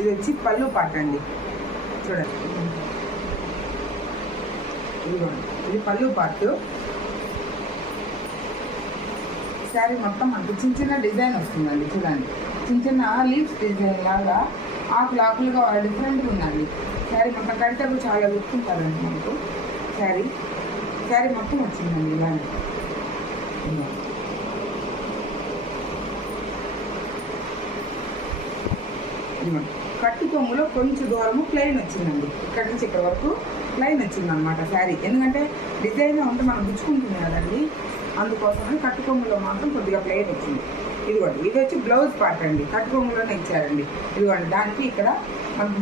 ఇది వచ్చి పళ్ళు పాట అండి, చూడండి. ఇదిగోండి, ఇది పళ్ళు పాటు. శారీ మొత్తం మనకు చిన్న చిన్న డిజైన్ వస్తుందండి, చూడండి. చిన్న చిన్న లీవ్స్ డిజైన్ లాగా ఆకులుగా డిఫరెంట్గా ఉందండి. శారీ మొత్తం కడితే చాలా లుక్ ఉంటుందండి మనకు. శారీ మొత్తం వచ్చిందండి ఇలానే. కట్టు కొమ్ములో కొంచెం దూరము ప్లెయిన్ వచ్చిందండి, ఇక్కడ నుంచి ఇక్కడ వరకు ప్లెయిన్ వచ్చింది అనమాట శారీ. ఎందుకంటే డిజైన్ అంతా మనం గుచ్చుకుంటుంది కదండి, అందుకోసమని కట్టు కొమ్ములో మాత్రం కొద్దిగా ప్లెయిన్ వచ్చింది. ఇదిగోండి, ఇది వచ్చి బ్లౌజ్ పార్ట్ అండి, కట్టు కొమ్ములోనే ఇచ్చారండి. ఇదిగోండి, దానికి ఇక్కడ మనకు